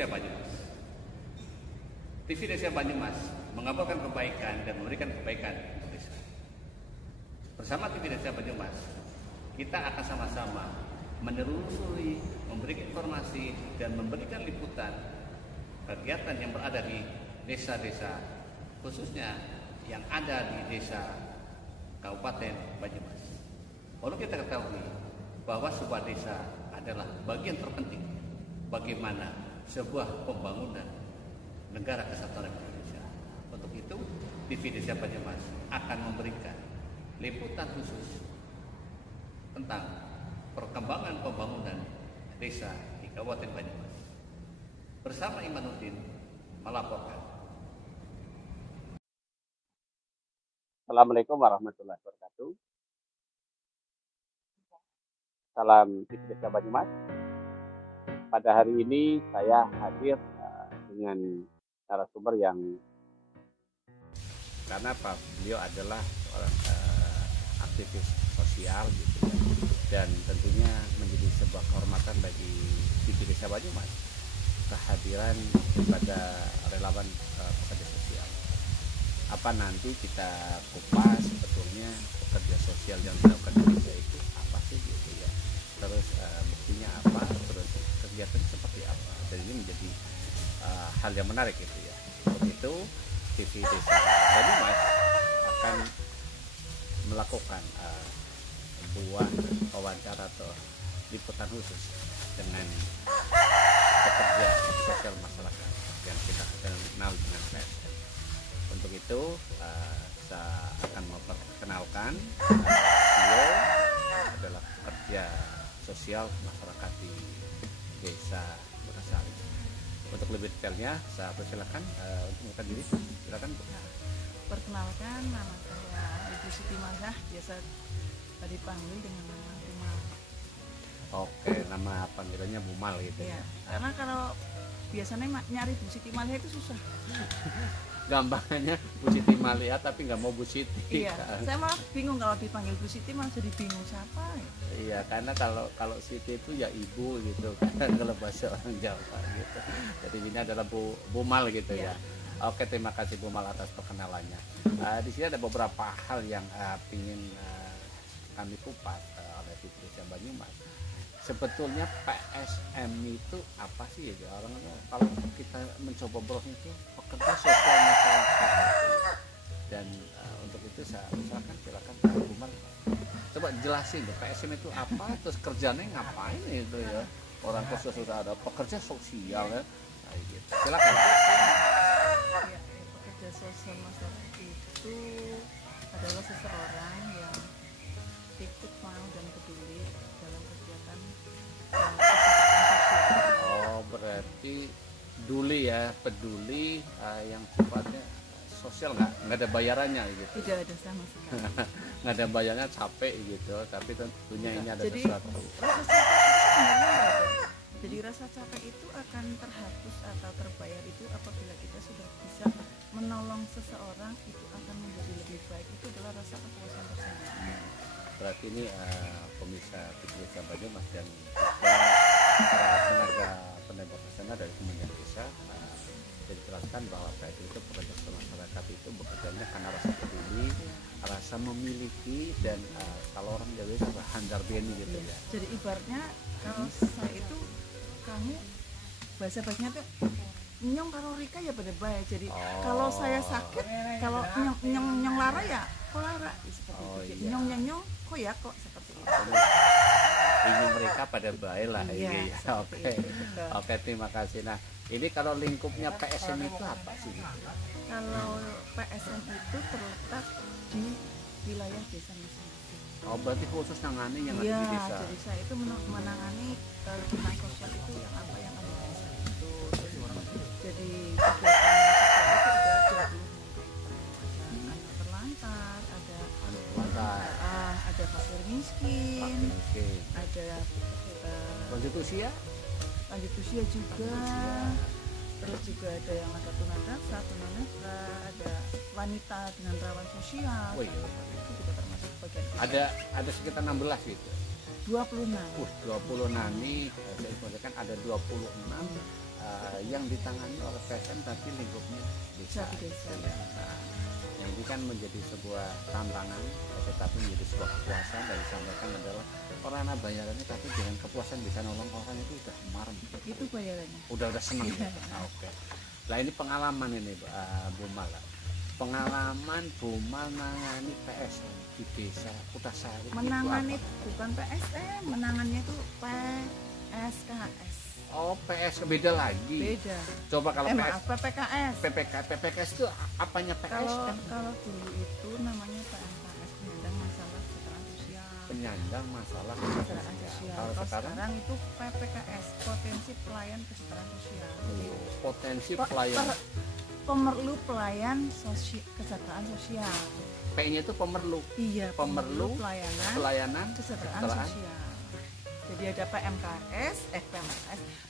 Desa Banyumas. TV Desa Banyumas mengabarkan kebaikan dan memberikan kebaikan untuk desa. Bersama TV Desa Banyumas, kita akan sama-sama menelusuri, memberikan informasi dan memberikan liputan kegiatan yang berada di desa-desa, khususnya yang ada di desa Kabupaten Banyumas. Perlu kita ketahui bahwa sebuah desa adalah bagian terpenting bagaimana sebuah pembangunan negara kesatuan Republik Indonesia. Untuk itu, TV Desa Banyumas akan memberikan liputan khusus tentang perkembangan pembangunan desa di Kabupaten Banyumas. Bersama Imanuddin melaporkan. Assalamualaikum warahmatullahi wabarakatuh. Salam TV Desa Banyumas. Pada hari ini saya hadir dengan narasumber yang karena Pak beliau adalah orang aktivis sosial gitu ya, dan tentunya menjadi sebuah kehormatan bagi TV Desa Banyumas kehadiran kepada relawan pekerja sosial. Apa nanti kita kupas sebetulnya pekerja sosial yang dilakukan di desa itu apa sih gitu ya, terus buktinya apa, terus kegiatan seperti apa, dan ini menjadi hal yang menarik gitu ya. Untuk itu TV Desa Banyumas akan melakukan sebuah wawancara atau liputan khusus dengan pekerja sosial masyarakat yang kita kenal dengan PSM. Untuk itu saya akan memperkenalkan beliau adalah pekerja sosial masyarakat di Desa Bekasari. Untuk lebih detailnya saya persilakan untuk membuka diri. Silakan Bu. Perkenalkan, nama saya Ibu Siti Mazah, biasa dipanggil dengan nama Bumal. Oke, nama panggilannya Bumal gitu ya. Karena kalau biasanya nyari Bu Siti Mazah itu susah. Gampangannya Bu Siti Malia tapi nggak mau Bu Siti. Iya, saya malah bingung kalau dipanggil Bu Siti, malah jadi bingung siapa. Iya, karena kalau Siti itu ya ibu gitu kan kalau bahasa orang Jawa gitu. Jadi ini adalah Bumal gitu ya. Oke, terima kasih Bumal atas perkenalannya. Di sini ada beberapa hal yang ingin kami kupas oleh TV Desa Banyumas. Sebetulnya PSM itu apa sih ya? Orang kalau kita mencoba browsing itu pekerja sosial masyarakat. Dan untuk itu saya silakan Pak Bumal. Coba jelasin deh, PSM itu apa, terus kerjanya ngapain itu ya? Orang khusus ada pekerja sosial ya. Nah, gitu. Silakan. Ya, pekerja sosial masyarakat itu adalah seseorang yang ikut mau dan peduli dalam kegiatan Oh, berarti peduli yang sifatnya sosial, nggak ada bayarannya gitu. Tidak ada sama sekali. Nggak ada bayarannya, capek gitu, tapi tentunya ini ada jadi, sesuatu. Rasa capek itu sebenarnya ada. Jadi rasa capek itu akan terhapus atau terbayar itu apabila kita sudah bisa menolong seseorang, itu akan menjadi lebih baik. Itu adalah rasa kepuasan tersendiri. Berarti ini pemirsa TV Desa Banyumas dan para tenaga pendamping kesana dari Kementerian Desa dijelaskan bahwa PSM itu pekerja sosial masyarakat itu bekerjanya karena rasa peduli, rasa memiliki, dan kalau orang Jawa itu handar beni gitu ya. Jadi ibaratnya kalau saya itu, kamu bahasa baiknya tuh nyong karo Rika ya pada baik. Jadi kalau saya sakit, kalau nyong lara ya kok lara seperti itu. Iya. Nyong kok ya kok seperti itu. Ini mereka pada baik lah ini. Iya, Oke, terima kasih. Nah, ini kalau lingkupnya PSM itu apa sih? Kalau PSM itu terletak di wilayah desa masing-masing. Oh, berarti khusus nangani yang ada Iya, di desa. jadi saya itu menangani tentang sosial itu yang apa yang ada di desa itu. Jadi kegiatan sosial itu ada 20 anak terlantar, ada fakir miskin, ada lanjut usia juga, terus juga ada yang ada tunanetra, ada wanita dengan rawan sosial. Itu juga termasuk bagian kita. Ada sekitar 16 gitu. 26. 26 nih, saya informasikan ada 26 yang ditangani oleh PSM tapi lingkupnya desa. Satu desa. Ya. Nah, yang ini kan menjadi sebuah tantangan, tetapi menjadi sebuah kepuasan dan disampaikan adalah orang anak bayarannya tapi dengan kepuasan bisa nolong orang itu udah marem. Itu bayarannya. Udah seneng. Nah, oke. Nah ini pengalaman ini Bu Mal. Pengalaman Bu Mal nangani PSM di desa Kutasari. Menangani bukan PSM, menangannya itu PSKS. Oh PS beda lagi. Beda. Coba kalau Maaf, PPKS. PPKS itu apanya PSM? Kalau dulu itu namanya PMKS, penyandang masalah kesejahteraan sosial. Penyandang masalah Kesejahteraan sosial. Kalau sekarang itu PPKS, potensi pelayan kesejahteraan sosial. potensi Pe- pelayan. Pemerlu pelayan kesejahteraan sosial. P-nya itu pemerlu. Iya, Pemerlu pelayanan kesejahteraan kesejahteraan. sosial. Jadi ada PMKS,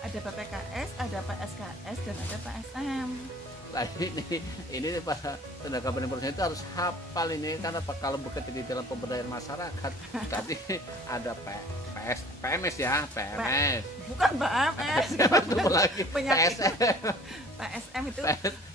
ada PPKS, ada PSKS, dan ada PSM. Nah ini Pak tenaga pendidikan itu harus hafal ini karena kalau bekerja di dalam pemberdayaan masyarakat tadi ada PMS ya PMS Bukan PMS. Apa lagi Penyakit. PSM PSM itu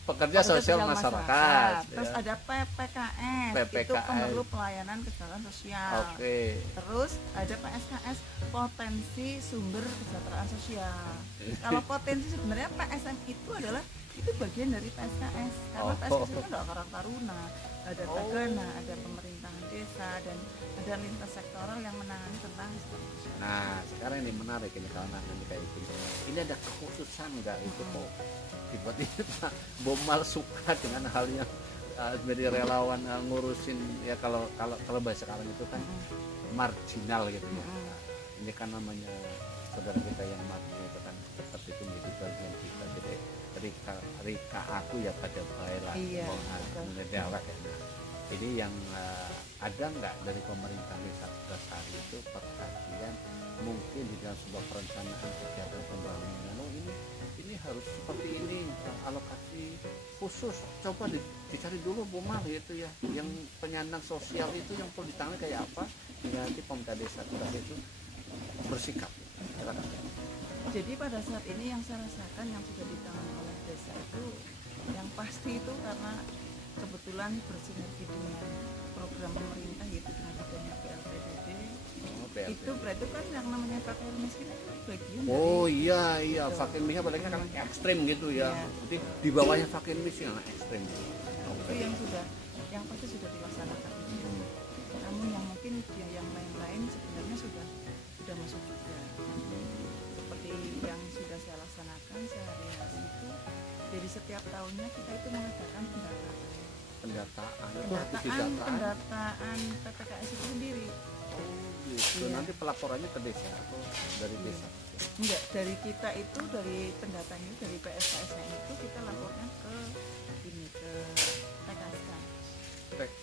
pekerja sosial masyarakat. Terus Ya. ada PPKS, itu PPKS. pemerlu pelayanan kesejahteraan sosial. Oke. Terus ada PSKS, potensi sumber kesejahteraan sosial. Kalau potensi sebenarnya PSM itu adalah itu bagian dari PSKS karena PSKS itu kan Karang Taruna, ada Tagana, ada pemerintahan desa dan ada lintas sektoral yang menangani tentang kesejahteraan sosial. Nah sekarang ini menarik ini kalau nanti kayak gitu. Ini ada kekhususan nggak itu kok tiba-tiba Pak Bomal suka dengan hal yang menjadi relawan ngurusin ya kalau bahasa sekarang itu kan marginal gitu ya. Nah, ini kan namanya saudara kita yang marginal itu kan seperti itu menjadi bagian kita. Jadi Rika aku ya pada baik lah mau menjadi awak ya. Nah, ini yang ada nggak dari pemerintah desa Kutasari itu perhatian mungkin di dalam sebuah perencanaan kegiatan pembangunan ini harus seperti ini alokasi khusus coba dicari dulu Bu Mal itu ya yang penyandang sosial itu yang perlu ditangani kayak apa hingga nanti pemerintah desa Kutasari itu bersikap. Jadi pada saat ini yang saya rasakan yang sudah ditangani oleh desa itu yang pasti itu karena kebetulan bersinergi dengan program pemerintah yaitu dengan adanya PLTDD. Itu berarti kan yang namanya fakir miskin itu bagian iya fakir miskin apalagi kan ekstrim gitu ya. Jadi di bawahnya fakir miskin ekstrim. Itu yang pasti sudah dilaksanakan. Namun yang mungkin yang lain-lain sebenarnya sudah masuk juga. Seperti yang sudah saya laksanakan sehari-hari itu, jadi setiap tahunnya kita itu mengadakan pendataan PPKS itu sendiri. Gitu. Nanti pelaporannya ke desa atau dari desa? Enggak, dari kita itu dari pendataan ini dari PSKS itu kita laporkan ke TKSK.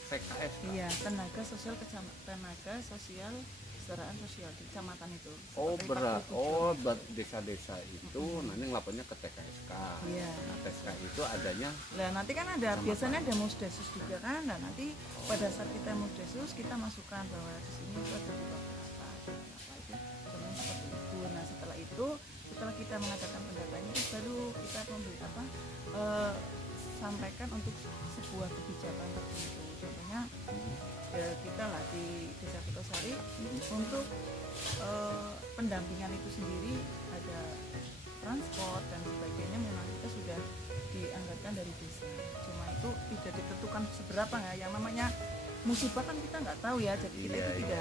TKS. Iya, tenaga sosial kesejahteraan sosial di kecamatan itu. Buat desa-desa itu nanti ngelapornya ke TKSK. Iya. Nah, TKSK itu adanya. Nah, nanti kan biasanya ada musdesus juga kan. Nah, nanti pada saat kita musdesus kita masukkan bahwa di sini itu ada beberapa itu. Contohnya seperti itu. Nah, setelah kita mengadakan pendataan itu baru kita sampaikan untuk sebuah kebijakan tertentu. Contohnya kita lah di Desa Kutasari untuk pendampingan itu sendiri ada transport dan sebagainya memang kita sudah dianggarkan dari desa. Cuma itu tidak ditentukan seberapa ya. Yang namanya musibah kan kita nggak tahu ya. Jadi kita itu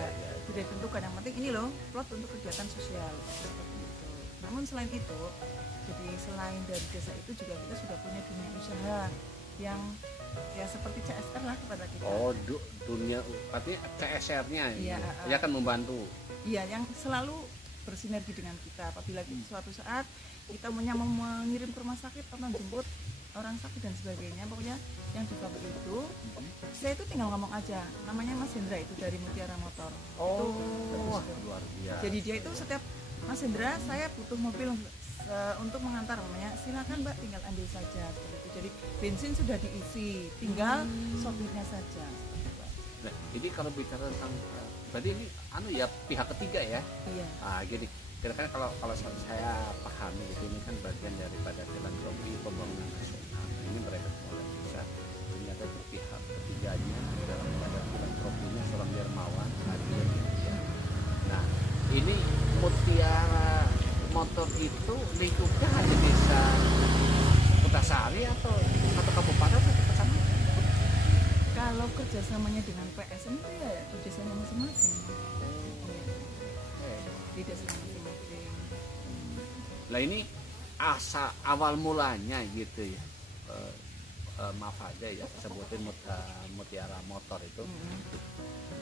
tidak ditentukan. Yang penting ini loh plot untuk kegiatan sosial seperti itu. Namun selain itu, jadi selain dari desa itu juga kita sudah punya dunia usaha yang ya seperti CSR lah kepada kita. Dunia berarti CSR-nya ya akan membantu. Iya, yang selalu bersinergi dengan kita. Apabila suatu saat kita mau mengirim ke rumah sakit atau menjemput orang sakit dan sebagainya, pokoknya yang di pabrik itu saya itu tinggal ngomong aja. Namanya Mas Hendra itu dari Mutiara Motor. Luar biasa. Jadi dia itu setiap Mas Hendra saya butuh mobil untuk mengantar, namanya silakan Mbak tinggal ambil saja gitu. Jadi bensin sudah diisi, tinggal sopirnya saja. Nah, jadi kalau bicara tentang berarti ini pihak ketiga ya. Iya. Jadi Kira-kira kalau saya pahami gitu, ini kan bagian daripada filantropi pembangunan nasional. Ini mereka mulai bisa ternyata itu pihak ketiganya dalam badan filantropinya seorang dermawan adil gitu ya. Nah ini Mutiara Motor itu lingkupnya hanya desa Kutasari atau kabupaten atau kecamatan? Kalau kerjasamanya dengan PSM itu ya di desanya masing-masing. Di desanya masing-masing. Lah ini awal mulanya gitu ya. Maaf aja ya sebutin Mutiara Motor itu.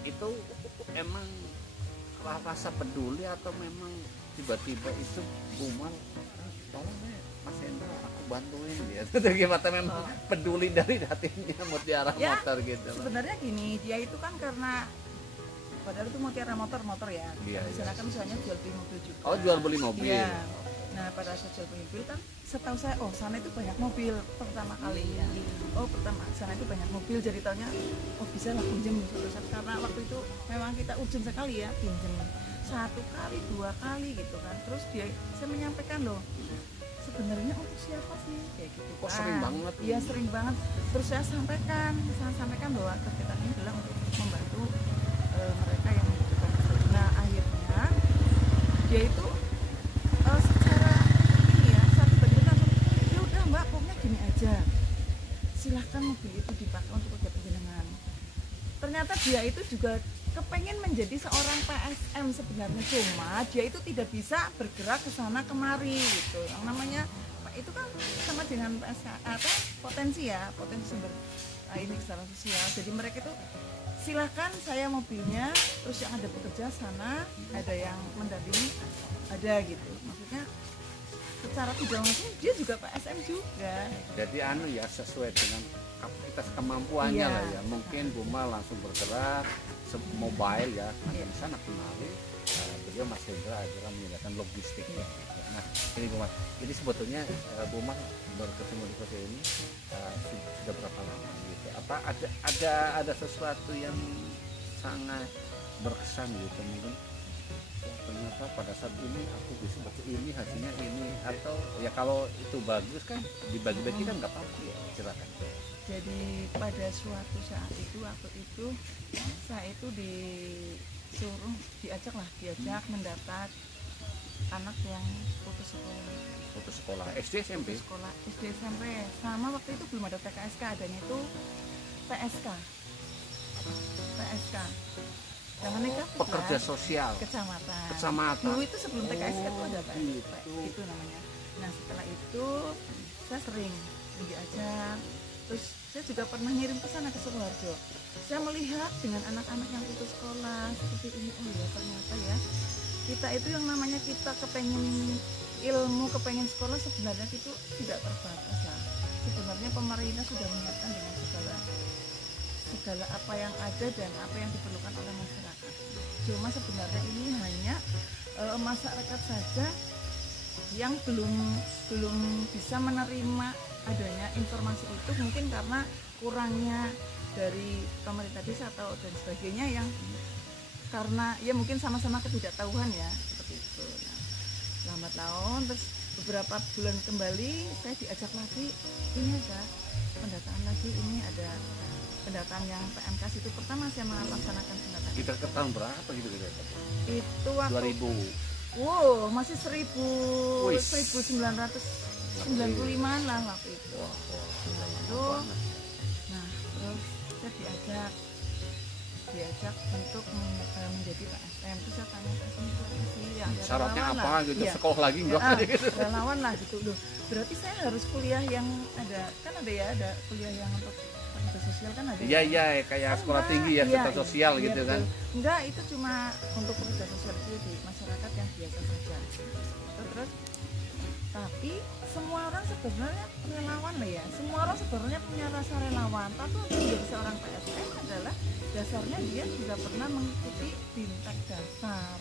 Itu emang rasa peduli atau memang tiba-tiba itu Bumar tolong ya Mas Hendra aku bantuin gitu. Gimana memang peduli dari hatinya Mutiara Ya, Motor gitu. sebenarnya gini, dia itu kan karena padahal itu Mutiara Motor ya. Iya, Di sana kan misalnya jual beli mobil juga. Oh jual beli mobil. Iya. Nah pada saat jual beli mobil kan setahu saya sana itu banyak mobil pertama kali ya. Sana itu banyak mobil, jadi taunya bisa lah pinjem suatu saat, karena waktu itu memang kita urgent sekali ya pinjem 1 kali 2 kali gitu kan. Terus saya menyampaikan loh, sebenarnya untuk siapa sih kayak gitu kan. Sering banget. Iya sering banget. Terus saya sampaikan bahwa kegiatan ini adalah untuk membantu mereka yang membutuhkan. Nah akhirnya dia itu secara ini ya saat bagi langsung, ya udah Mbak, pokoknya gini aja, silahkan mobil itu dipakai untuk kegiatan jenengan. Ternyata dia itu juga kepengen menjadi seorang PSM sebenarnya, cuma dia itu tidak bisa bergerak ke sana kemari gitu. Yang namanya itu kan sama dengan potensi sumber ini secara sosial. Jadi mereka itu silahkan saya mobilnya, terus yang ada bekerja sana, ada yang mendampingi, ada gitu. Maksudnya secara tidak langsung dia juga PSM juga. Jadi ya sesuai dengan kapasitas kemampuannya lah ya. Mungkin Buma langsung bergerak mobile ya, di sana kemari. Beliau Mas Hendra adalah menyediakan logistiknya. Nah ini Buma, jadi sebetulnya Buma berkecimpung di proses ini sudah berapa lama gitu? Apa ada sesuatu yang sangat berkesan gitu mungkin? Ternyata pada saat ini aku bisa betul ini hasilnya ini, atau ya kalau itu bagus kan dibagi-bagi kan nggak apa-apa ya, silakan. Jadi pada suatu saat itu waktu itu saya itu diajak mendapat anak yang putus sekolah SD SMP sama waktu itu belum ada PKSK, adanya itu PSK jangan negatif pekerja ya. Sosial kecamatan dulu itu sebelum PKSK itu ada PSK itu namanya. Nah setelah itu saya sering diajak, terus saya juga pernah ngirim ke sana ke Sukoharjo. Saya melihat dengan anak-anak yang putus sekolah seperti ini, oh ya ternyata ya kita itu yang namanya kita kepengen ilmu, kepengen sekolah, sebenarnya itu tidak terbatas lah. Sebenarnya pemerintah sudah menyiapkan dengan segala apa yang ada dan apa yang diperlukan oleh masyarakat. Cuma sebenarnya ini hanya masyarakat saja yang belum bisa menerima adanya informasi itu, mungkin karena kurangnya dari pemerintah desa atau dan sebagainya, yang karena ya mungkin sama-sama ketidaktahuan ya seperti itu. Nah, lambat laun terus beberapa bulan kembali saya diajak lagi, ini ada pendataan lagi, ini ada pendataan yang PMKs itu pertama saya melaksanakan pendataan. Kita ke tahun berapa gitu? Itu waktu 2000. Wow, masih 1995-an lah waktu itu. Nah, terus saya diajak untuk menjadi PSM. Terus saya tanya PSM itu apa sih? Ya, syaratnya apa lah. gitu? Ya. Sekolah lagi enggak? Relawan lah gitu loh. Berarti saya harus kuliah yang ada kuliah yang untuk pekerja sosial kan ada. Iya kayak sekolah tinggi ya, sektor sosial iya, gitu betul. kan. Enggak, itu cuma untuk pekerja sosial itu di masyarakat yang biasa saja. Terus tapi semua orang sebenarnya relawan lah ya. Semua orang sebenarnya punya rasa relawan. Tapi untuk menjadi seorang PSM adalah dasarnya dia juga pernah mengikuti BIMTEK dasar.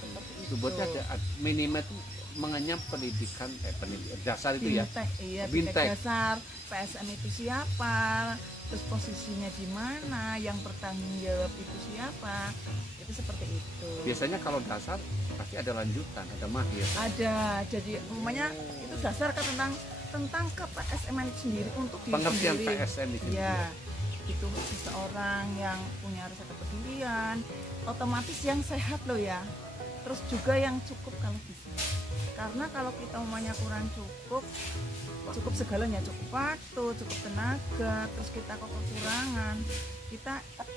Seperti itu. Berarti ada minimal itu mengenyam pendidikan dasar itu BIMTEK, ya. Iya, BIMTEK dasar. PSM itu siapa? Terus posisinya di mana? Yang bertanggung jawab itu siapa? Itu seperti itu. Biasanya kalau dasar pasti ada lanjutan, ada mahir. Ada, jadi umumnya itu dasar kan tentang ke PSM itu sendiri untuk diri Pengertian sendiri. PSM itu. Ya, itu seseorang yang punya rasa kepedulian, otomatis yang sehat loh ya. Terus juga yang cukup kalau bisa. Karena kalau kita umumnya kurang cukup segalanya, cukup waktu, cukup tenaga, terus kita kok kekurangan.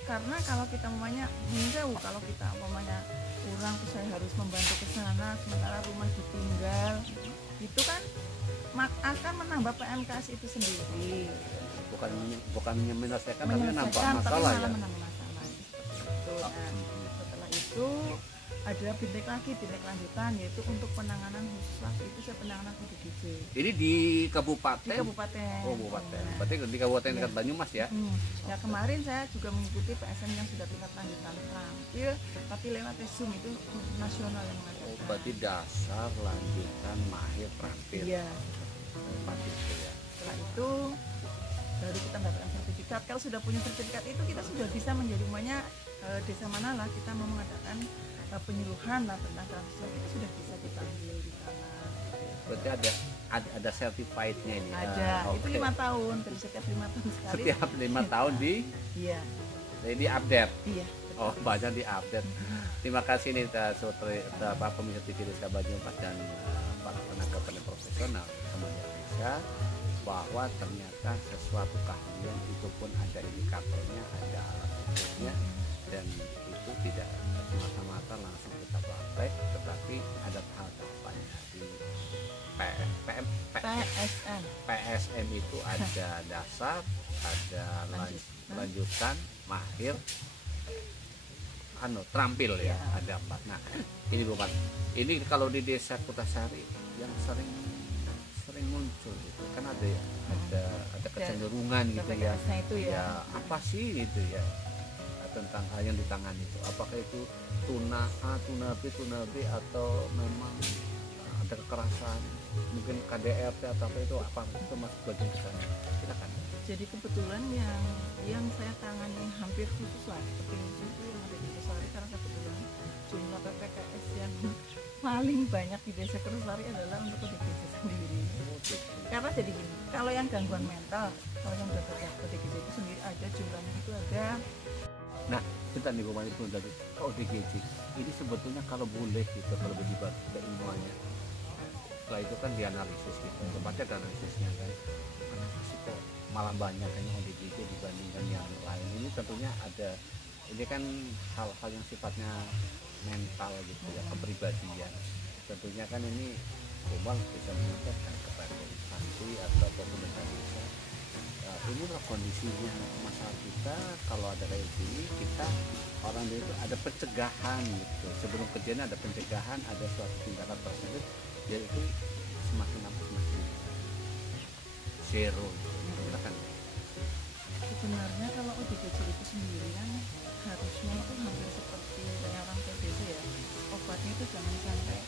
Karena kalau kita umumnya menjauh, kalau kita umumnya kurang, terus saya harus membantu ke sana, sementara rumah ditinggal, itu kan akan menambah PMKS itu sendiri. Bukan menyelesaikan, tapi nambah Menyelesaikan, tapi masalah malah ya. menambah masalah. Itu. Nah, setelah itu ada bintek lanjutan, yaitu untuk penanganan khusus waktu itu saya penanganan ODGJ Ini di kabupaten. di kabupaten. Oh, kabupaten. Nah, Berarti di kabupaten Iya. dekat Banyumas ya. Ya kemarin saya juga mengikuti PSN yang sudah tingkat lanjutan terampil, tapi lewat Zoom itu nasional yang mengadakan. Oh, berarti dasar, lanjutan, mahir, terampil. Iya. Empat itu ya. Setelah itu baru kita mendapatkan sertifikat. Kalau sudah punya sertifikat itu kita sudah bisa menjadi umumnya desa manalah kita mau mengadakan penyuluhan lah tentang transfer, itu sudah bisa kita ambil di sana. Berarti ada certified-nya ini. Ada, Ah, itu oke. 5 tahun, jadi setiap 5 tahun sekali. Setiap 5 tahun Iya, di update. iya. Oh, banyak di update. Terima kasih nih Pak Komisi TV Desa Banyumas dan para tenaga pendidik profesional Kementerian Desa, bahwa ternyata sesuatu keahlian itu pun ada indikatornya, ada alat ukurnya, dan itu tidak semata-mata langsung kita praktek, tetapi ada tahap-tahapannya. Di PSN. PSM itu ada dasar, ada lanjutan, mahir, terampil ya, ada 4. Nah, ini Bapak, ini kalau di desa Kutasari yang sering muncul gitu kan, ada kecenderungan gitu ya. PPKS-nya itu ya. Ya, apa sih gitu ya tentang hal yang ditangani itu? Apakah itu tuna A, tuna B, atau memang ada kekerasan, mungkin KDRT atau apa itu, apa itu masuk bagian ke sana? Silakan. Jadi kebetulan yang saya tangani hampir khusus lah seperti itu yang ada di Kertosari, karena kebetulan jumlah PPKS yang paling banyak di desa Kertosari adalah untuk ODGJ sendiri. Karena jadi gini, kalau yang gangguan mental, kalau yang udah ODGJ itu sendiri ada jumlahnya itu ada. Nah, kita nih Bapak itu dari ODGJ ini sebetulnya kalau boleh gitu, kalau dibagi keilmuannya, setelah itu kan dianalisis gitu, tempatnya ada analisisnya kan, kenapa sih kok malah banyak kayaknya ODGJ dibandingkan yang lain. Ini tentunya ada, ini kan hal-hal yang sifatnya mental gitu ya, kepribadian. Tentunya kan ini Kumal bisa menyampaikan kepada instansi atau pemerintah desa, inilah kondisinya masalah kita. Kalau ada kayak gini, kita orang desa itu ada pencegahan gitu. Sebelum kejadian ada pencegahan, ada suatu tindakan tersebut, yaitu semakin lama semakin zero. Silakan. Sebenarnya kalau ODGJ itu sendiri kan harusnya itu hampir seperti kayak orang TBC ya, obatnya itu jangan sampai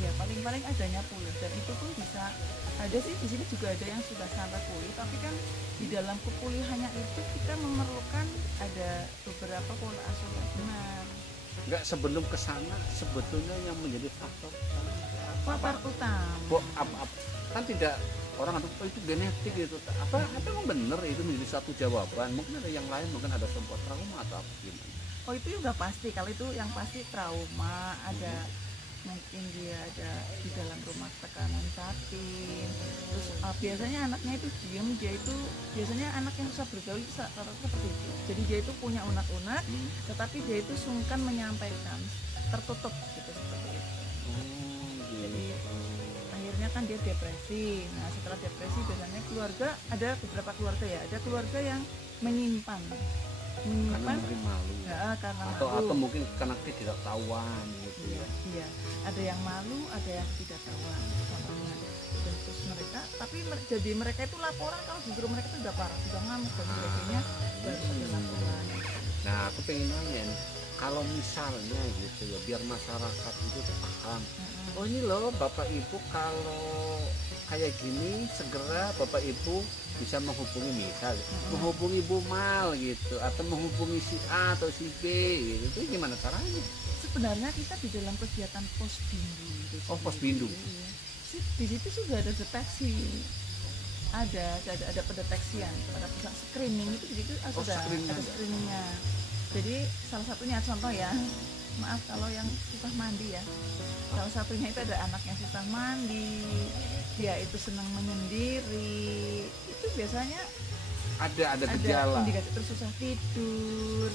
iya paling adanya pulih, dan itu pun bisa ada sih di sini juga ada yang sudah sampai pulih, tapi kan di dalam kepulihannya itu kita memerlukan ada beberapa pola asuh yang benar. Enggak, sebelum ke sana sebetulnya yang menjadi faktor utama kan tidak orang ada itu genetik gitu, apa emang bener itu menjadi satu jawaban? Mungkin ada yang lain, mungkin ada sebuah trauma atau apa gimana? Oh itu juga pasti, kalau itu yang pasti trauma, ada mungkin dia ada di dalam rumah tekanan batin, terus biasanya anaknya itu diam, dia itu biasanya anak yang susah bergaul itu seperti itu, jadi dia itu punya unek-unek, tetapi dia itu sungkan menyampaikan, tertutup gitu seperti itu. Jadi akhirnya kan dia depresi. Nah setelah depresi biasanya keluarga, ada beberapa keluarga ya, ada keluarga yang menyimpan Karena mungkin malu ya, karena atau malu. mungkin karena ketidaktahuan gitu ya. Iya, ada yang malu, ada yang tidak tahuan contohnya. Dan terus mereka, tapi jadi mereka itu laporan kalau justru mereka itu udah parah, sudah ngamuk dan sebagainya, baru ada laporan. Nah, aku pengen nanya nih, kalau misalnya gitu ya, biar masyarakat itu paham, oh ini loh Bapak Ibu kalau kayak gini segera Bapak Ibu bisa menghubungi, misal menghubungi Bu Mal gitu, atau menghubungi si A atau si B gitu. Itu gimana caranya? Sebenarnya kita di dalam kegiatan Posbindu itu Oh, sendiri, Posbindu. iya. Di situ sudah ada deteksi, ada pendeteksian pada pusat screening itu, jadi itu sudah screening ada ada. screeningnya. Jadi salah satunya contoh ya, maaf kalau yang susah mandi ya, salah satunya itu ada anaknya susah mandi, dia itu senang menyendiri, itu biasanya Ada gejala, indikasi terus susah tidur.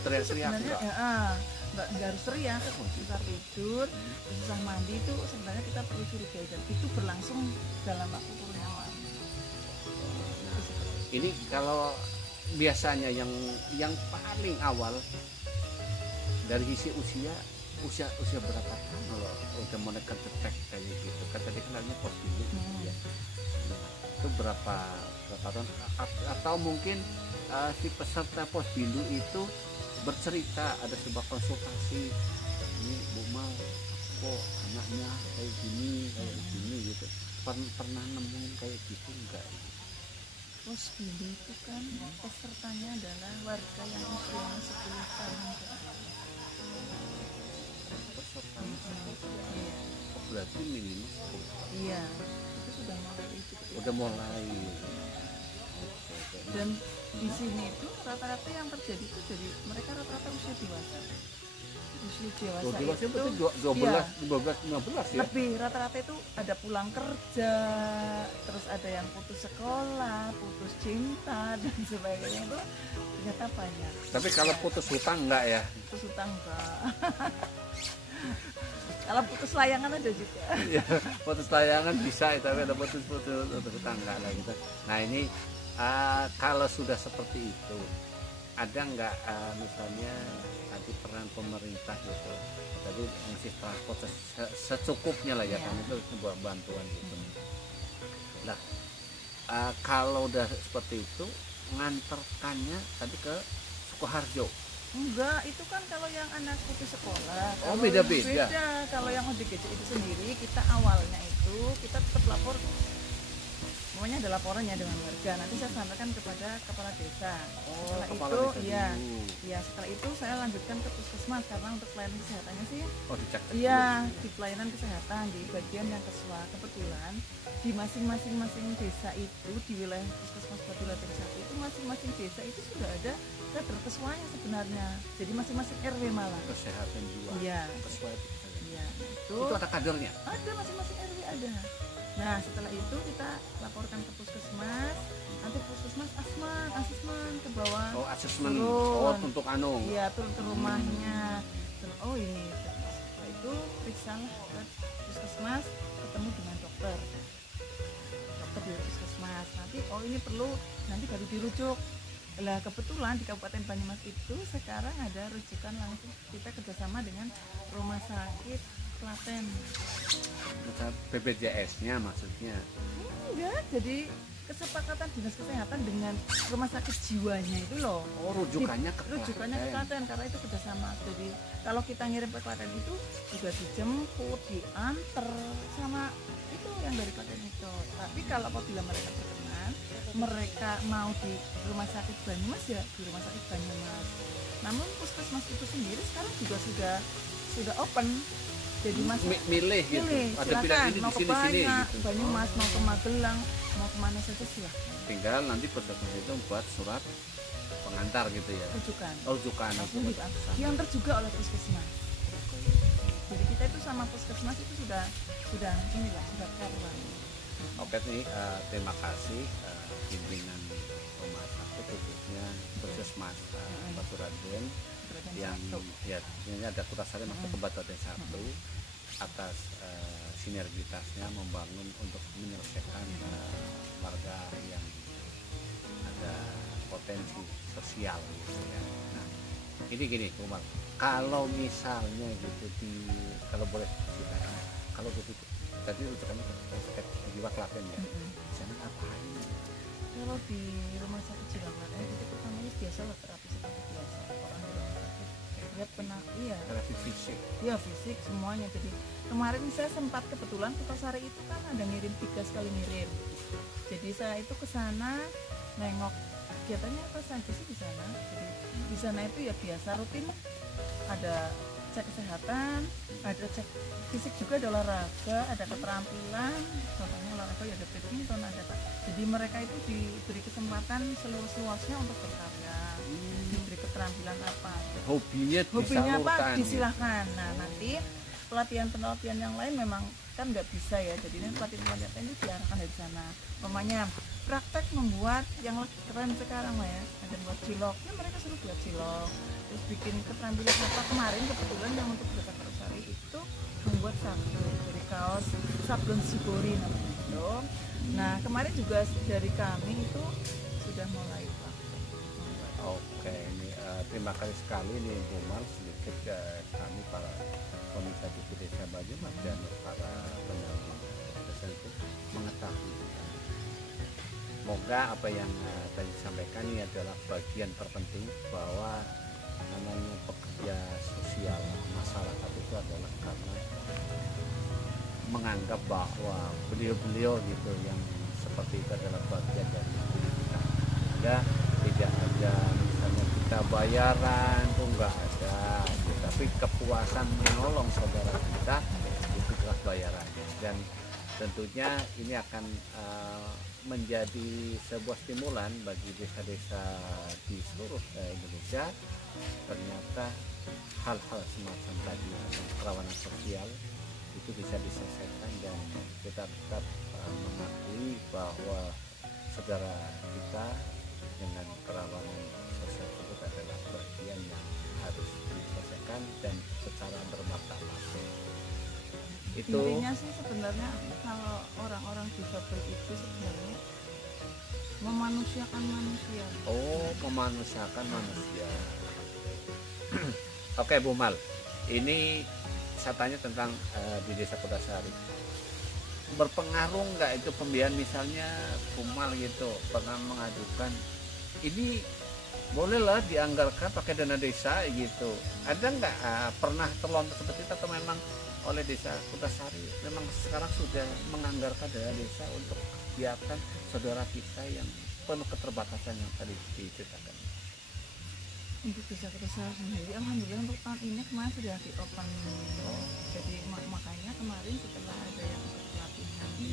teriak-teriak Sebenarnya enggak? nggak harus teriak, susah tidur, susah mandi itu sebenarnya kita perlu curigai, dan itu berlangsung dalam waktu kurun yang lama. Ini kalau biasanya yang paling awal dari sisi usia berapa tahun loh udah mereka detek kayak gitu kan, tadi kenalnya Posbindu ya. Itu berapa tahun, atau mungkin si peserta Posbindu itu bercerita, ada sebuah konsultasi, ini Bu Mal kok anaknya kayak gini gitu, pernah nemuin kayak gitu enggak? Posbindu itu kan pesertanya adalah warga yang usianya 10 tahun ke atas. Pesertanya Iya. oh, berarti minimal 10 tahun. Iya, itu sudah mulai itu. Udah mulai. Dan di sini itu rata-rata yang terjadi itu jadi mereka rata-rata usia dewasa. Usia dewasa itu berarti 12 ya? lebih, rata-rata itu ada pulang kerja, terus ada yang putus sekolah, putus cinta dan sebagainya, itu ternyata banyak. Tapi kalau putus hutang enggak ya? Putus hutang enggak. Kalau putus layangan ada juga. Ya, putus tayangan bisa, tapi ada putus hutang enggak lah gitu. Nah ini kalau sudah seperti itu, ada nggak misalnya tadi peran pemerintah gitu, tadi ngasih transport secukupnya lah ya, kan itu sebuah bantuan gitu. Nah kalau udah seperti itu, nganterkannya tadi ke Sukoharjo. Enggak, itu kan kalau yang anak putus sekolah. Oh, Kalau beda-beda. beda. Kalau yang ODGJ itu sendiri, kita awalnya itu kita tetap lapor. Semuanya ada laporannya dengan warga. Nanti saya sampaikan kepada kepala desa. Oh, setelah kepala itu, desa iya, dulu. iya. Setelah itu saya lanjutkan ke puskesmas, karena untuk pelayanan kesehatannya sih, Oh, dicek. iya, di pelayanan kesehatan di bagian yang keswa. Kebetulan di masing-masing desa itu, di wilayah puskesmas Batu Latih 1 itu, masing-masing desa itu sudah ada kader keswanya sebenarnya. Jadi masing-masing RW malah. Kesehatan jiwa. Iya. Kesuai. Iya, itu Itu ada kadernya. ada, masing-masing RW ada. Nah, setelah itu kita laporkan ke puskesmas, nanti puskesmas asesmen ke bawah. Oh, asesmen. Turun. Oh, untuk anu. Iya, turun ke rumahnya. Terus, oh ini. Setelah itu periksa ke puskesmas, ketemu dengan dokter di puskesmas. Nanti oh ini perlu, nanti baru dirujuk. Lah kebetulan di Kabupaten Banyumas itu sekarang ada rujukan langsung, kita kerjasama dengan Rumah Sakit Klaten. BPJS-nya maksudnya. Enggak, jadi kesepakatan dinas kesehatan dengan rumah sakit jiwanya itu loh. Oh, rujukannya ke Rujukannya ke Klaten, karena itu kerjasama. Jadi kalau kita ngirim ke Klaten itu juga dijemput, diantar sama itu yang dari Klaten itu. Tapi kalau apabila mereka berkenan, mereka mau di rumah sakit Banyumas ya di rumah sakit Banyumas. Namun puskesmas itu sendiri sekarang juga sudah open. Jadi milih gitu. Ada pilihan ini mau di ke sini Banyak, gitu. Banyumas, mau ke Magelang, mau kemana saja silahkan. Tinggal nanti puskesmas itu buat surat pengantar gitu ya. Rujukan. Oh, rujukan. Diantar juga oleh puskesmas. Jadi kita itu sama puskesmas itu sudah inilah, sudah karuan. Oke nih, terima kasih pimpinan rumah sakit khususnya puskesmas Batu Raden yang ya ini ada Kutasari masuk ke Batu Raden 1 atas sinergitasnya membangun untuk menyelesaikan warga yang ada potensi sosial gitu ya. Nah ini gini Umar, kalau misalnya gitu kalau boleh ceritakan, kalau begitu tadi rujukannya ke jiwa Klaten ya, di sana ngapain? Kalau di rumah sakit jiwa Klaten itu pertamanya biasa lah terapi seperti biasa orang di rumah sakit. melihat iya relasi fisik. Ya fisik semuanya. Jadi kemarin saya sempat kebetulan Putasari itu kan ada ngirim 3 kali ngirim. Jadi saya itu ke sana nengok kegiatannya apa saja sih di sana. Jadi di sana itu ya biasa rutin ada cek kesehatan, ada cek fisik juga, ada olahraga, ada keterampilan, contohnya olahraga ya ada badminton, ada apa. Jadi mereka itu diberi kesempatan seluas-luasnya untuk berkarya, diberi keterampilan apa. Hobinya apa disilahkan. Nah nanti pelatihan yang lain memang kan nggak bisa ya, jadi ini pelatihan itu diarahkan dari sana. Umpamanya praktek membuat yang lagi keren sekarang lah ya, ada buat cilok, ya mereka suruh buat cilok, terus bikin keterampilan apa. Kemarin kebetulan yang untuk Desa Putasari itu membuat sablon dari kaos sablon Shibori namanya itu. Nah kemarin juga dari kami itu sudah mulai praktek. Oke, ini terima kasih sekali nih Bu Mal, sedikit kami para pemirsa TV Desa Banyumas dan para pendamping desa itu mengetahui. Semoga apa yang tadi disampaikan ini adalah bagian terpenting bahwa namanya pekerja sosial masyarakat itu adalah karena menganggap bahwa beliau-beliau gitu yang seperti itu adalah bagian dari diri kita. Ya, tidak ada misalnya kita bayaran tuh enggak ada, tapi kepuasan menolong saudara kita itu adalah bayarannya. Dan tentunya ini akan menjadi sebuah stimulan bagi desa-desa di seluruh Indonesia. Ternyata hal-hal semacam tadi kerawanan sosial itu bisa diselesaikan dan kita tetap mengakui bahwa saudara kita dengan kerawanan sosial tersebut adalah bagian yang harus diselesaikan dan secara bermartabat. Itu intinya sih sebenarnya kalau orang-orang difabel itu sebenarnya memanusiakan manusia. Memanusiakan manusia. Oke Bu Mal, ini saya tanya tentang di Desa Putasari. Berpengaruh nggak itu pembiayaan, misalnya Bu Mal gitu pernah mengajukan ini bolehlah dianggarkan pakai dana desa gitu. Ada nggak pernah terlontar seperti itu, atau memang oleh Desa Putasari memang sekarang sudah menganggarkan dana desa untuk kegiatan saudara kita yang penuh keterbatasan yang tadi diceritakan? Untuk Desa Putasari sendiri, alhamdulillah untuk tahun ini kemarin sudah di open. Jadi makanya kemarin setelah ada yang pelatihan di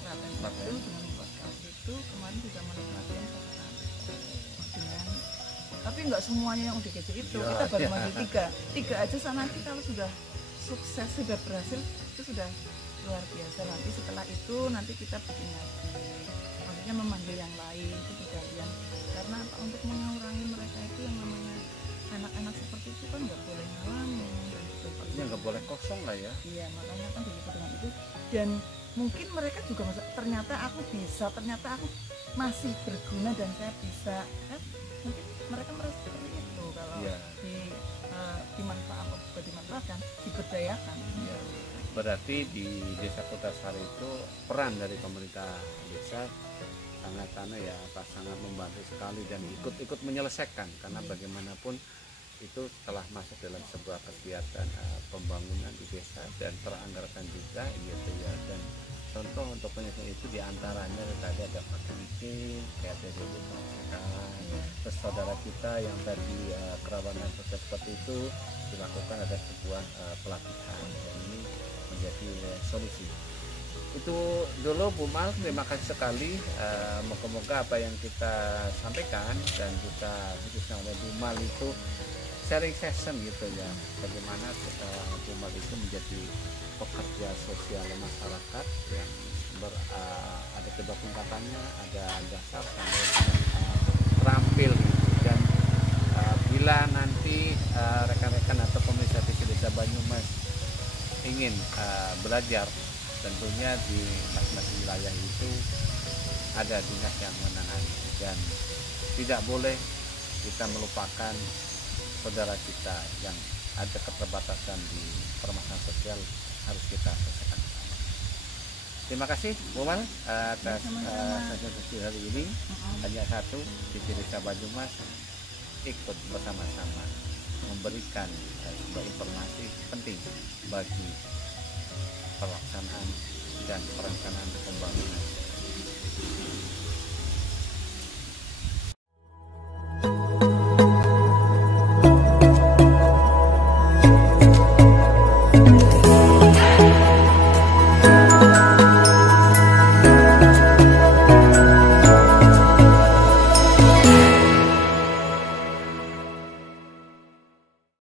Klaten itu dengan podcast itu kemarin sudah menikmati dengan, tapi nggak semuanya yang udah kecil itu, kita baru manggil tiga aja. Nanti kalau sudah sukses, sudah berhasil, itu sudah luar biasa. Nanti setelah itu nanti kita bikin lagi, maksudnya memanggil yang lain itu kejadian. Karena apa? Untuk mengurangi mereka itu yang namanya anak-anak seperti itu kan nggak boleh ngalamin dan sebagainya, nggak boleh kosong lah ya. Iya, makanya kan begitu dengan itu. Dan mungkin mereka juga ternyata aku bisa, ternyata aku masih berguna dan saya bisa kan, mungkin mereka merasa seperti itu kalau dimanfaatkan, diberdayakan. Berarti di Desa Putasari itu peran dari pemerintah desa sangat sangat membantu sekali dan ikut menyelesaikan, karena bagaimanapun itu telah masuk dalam sebuah kegiatan pembangunan di desa dan teranggarkan juga gitu ya. Dan contoh untuk penyelesaian itu diantaranya tadi ada pakai kayak dari terus saudara kita yang tadi kerawanan sosial seperti itu dilakukan ada sebuah pelatihan, dan ini menjadi solusi. Itu dulu Bu Mal, terima kasih sekali. Moga-moga apa yang kita sampaikan dan juga khususnya oleh Bu Mal itu sharing session gitu ya, bagaimana Bu Mal itu menjadi pekerja sosial masyarakat yang ada kedua tingkatannya, ada dasar sampai terampil gitu. Dan bila nanti rekan-rekan atau pemirsa TV Desa Banyumas ingin belajar, tentunya di masing-masing wilayah itu ada dinas yang menangani, dan tidak boleh kita melupakan saudara kita yang ada keterbatasan di permasalahan sosial, harus kita selesaikan. Terima kasih Bu Mal atas sesi hari ini. Hanya satu, TV Desa Banyumas ikut bersama-sama memberikan sebuah informasi penting bagi pelaksanaan dan perencanaan pembangunan